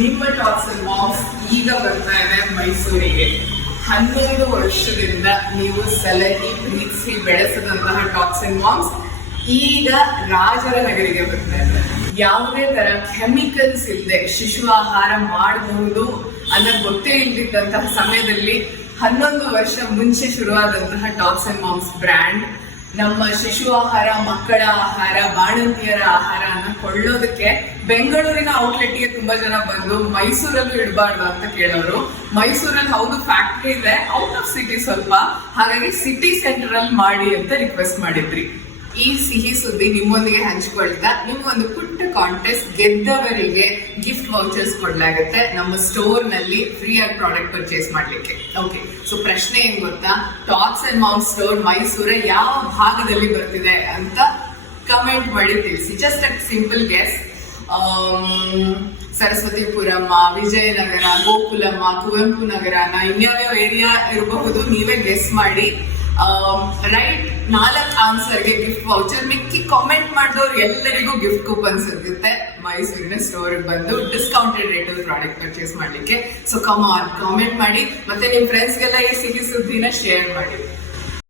ನಿಮ್ಮ tops and moms ಈಗ ಬರ್ತಾ ಇದೆ ಮೈಸೂರಿಗೆ. 12 ವರ್ಷದಿಂದ ನೀವು ಸಲಹಿ ಪ್ರೀತಿಸಿ ಬೆಳೆಸಿದಂತಹ ಟಾಪ್ಸ್ ಅಂಡ್ ಮಾಮ್ಸ್ ಈಗ ರಾಜನಗರಿಗೆ ಬರ್ತಾ ಇದೆ. ಯಾವುದೇ ತರ ಕೆಮಿಕಲ್ಸ್ ಇಲ್ಲದೆ ಶಿಶು ಆಹಾರ ಮಾಡಬಹುದು ಅನ್ನೋ ಗೊತ್ತೇ ಇಲ್ದಿದ್ದಂತಹ ಸಮಯದಲ್ಲಿ 11 ವರ್ಷ ಮುಂಚೆ ಶುರುವಾದಂತಹ ಟಾಪ್ಸ್ ಅಂಡ್ ಮಾಮ್ಸ್ ಬ್ರ್ಯಾಂಡ್ ನಮ್ಮ ಶಿಶು ಆಹಾರ, ಮಕ್ಕಳ ಆಹಾರ, ಬಾಣಂತಿಯರ ಆಹಾರ ಅನ್ನ ಕೊಳ್ಳೋದಕ್ಕೆ ಬೆಂಗಳೂರಿನ ಔಟ್ಲೆಟ್ಗೆ ತುಂಬಾ ಜನ ಬಂದು ಮೈಸೂರಲ್ಲೂ ಇಡಬಾರ್ದು ಅಂತ ಕೇಳೋರು. ಮೈಸೂರಲ್ಲಿ ಹೌದು ಫ್ಯಾಕ್ಟ್ರಿ ಇದೆ, ಔಟ್ ಆಫ್ ಸಿಟಿ ಸ್ವಲ್ಪ, ಹಾಗಾಗಿ ಸಿಟಿ ಸೆಂಟರ್ ಅಲ್ಲಿ ಮಾಡಿ ಅಂತ ರಿಕ್ವೆಸ್ಟ್ ಮಾಡಿದ್ರಿ. ಈ ಸಿಹಿ ಸುದ್ದಿ ನಿಮ್ಮೊಂದಿಗೆ ಹಂಚಿಕೊಳ್ತಾ ನಿಮ್ಗೊಂದು ಪುಟ್ಟ ಕಾಂಟೆಸ್ಟ್, ಗೆದ್ದವರಿಗೆ ಗಿಫ್ಟ್ ವೌಚರ್ಸ್ ಕೊಡ್ಲಾಗುತ್ತೆ ನಮ್ಮ ಸ್ಟೋರ್ ನಲ್ಲಿ ಫ್ರೀ ಆಗಿ ಪ್ರಾಡಕ್ಟ್ ಪರ್ಚೇಸ್ ಮಾಡ್ಲಿಕ್ಕೆ. ಓಕೆ, ಸೊ ಪ್ರಶ್ನೆ ಏನ್ ಗೊತ್ತಾ, ಟಾಪ್ಸ್ ಅಂಡ್ ಮಾಮ್ಸ್ ಸ್ಟೋರ್ ಮೈಸೂರ ಯಾವ ಭಾಗದಲ್ಲಿ ಬರ್ತಿದೆ ಅಂತ ಕಮೆಂಟ್ ಮಾಡಿ ತಿಳಿಸಿ. Just a simple guess. Saraswathipuram, Vijayanagar, Gokulam, Kuvempu ನಗರನ, ಇನ್ಯಾವ್ಯಾವ ಏರಿಯಾ ಇರಬಹುದು ನೀವೇ ಗೆಸ್ ಮಾಡಿ. ರೈಟ್ 4 ಆನ್ಸರ್ಗೆ ಗಿಫ್ಟ್ ವೌಚರ್. ಮಿಕ್ಕಿ ಕಾಮೆಂಟ್ ಮಾಡಿದವ್ರು ಎಲ್ಲರಿಗೂ ಗಿಫ್ಟ್ ಕೂಪನ್ ಸಿಗುತ್ತೆ ಮೈಸೂರಿನ ಸ್ಟೋರ್ ಬಂದು ಡಿಸ್ಕೌಂಟೆಡ್ ರೇಟ್ ಅಲ್ಲಿ ಪ್ರಾಡಕ್ಟ್ ಪರ್ಚೇಸ್ ಮಾಡ್ಲಿಕ್ಕೆ. ಸೊ ಕಮ್ ಆನ್, ಕಾಮೆಂಟ್ ಮಾಡಿ ಮತ್ತೆ ನಿಮ್ ಫ್ರೆಂಡ್ಸ್ಗೆಲ್ಲ ಈ ಸಿಹಿ ಸುದ್ದಿನ ಶೇರ್ ಮಾಡಿ.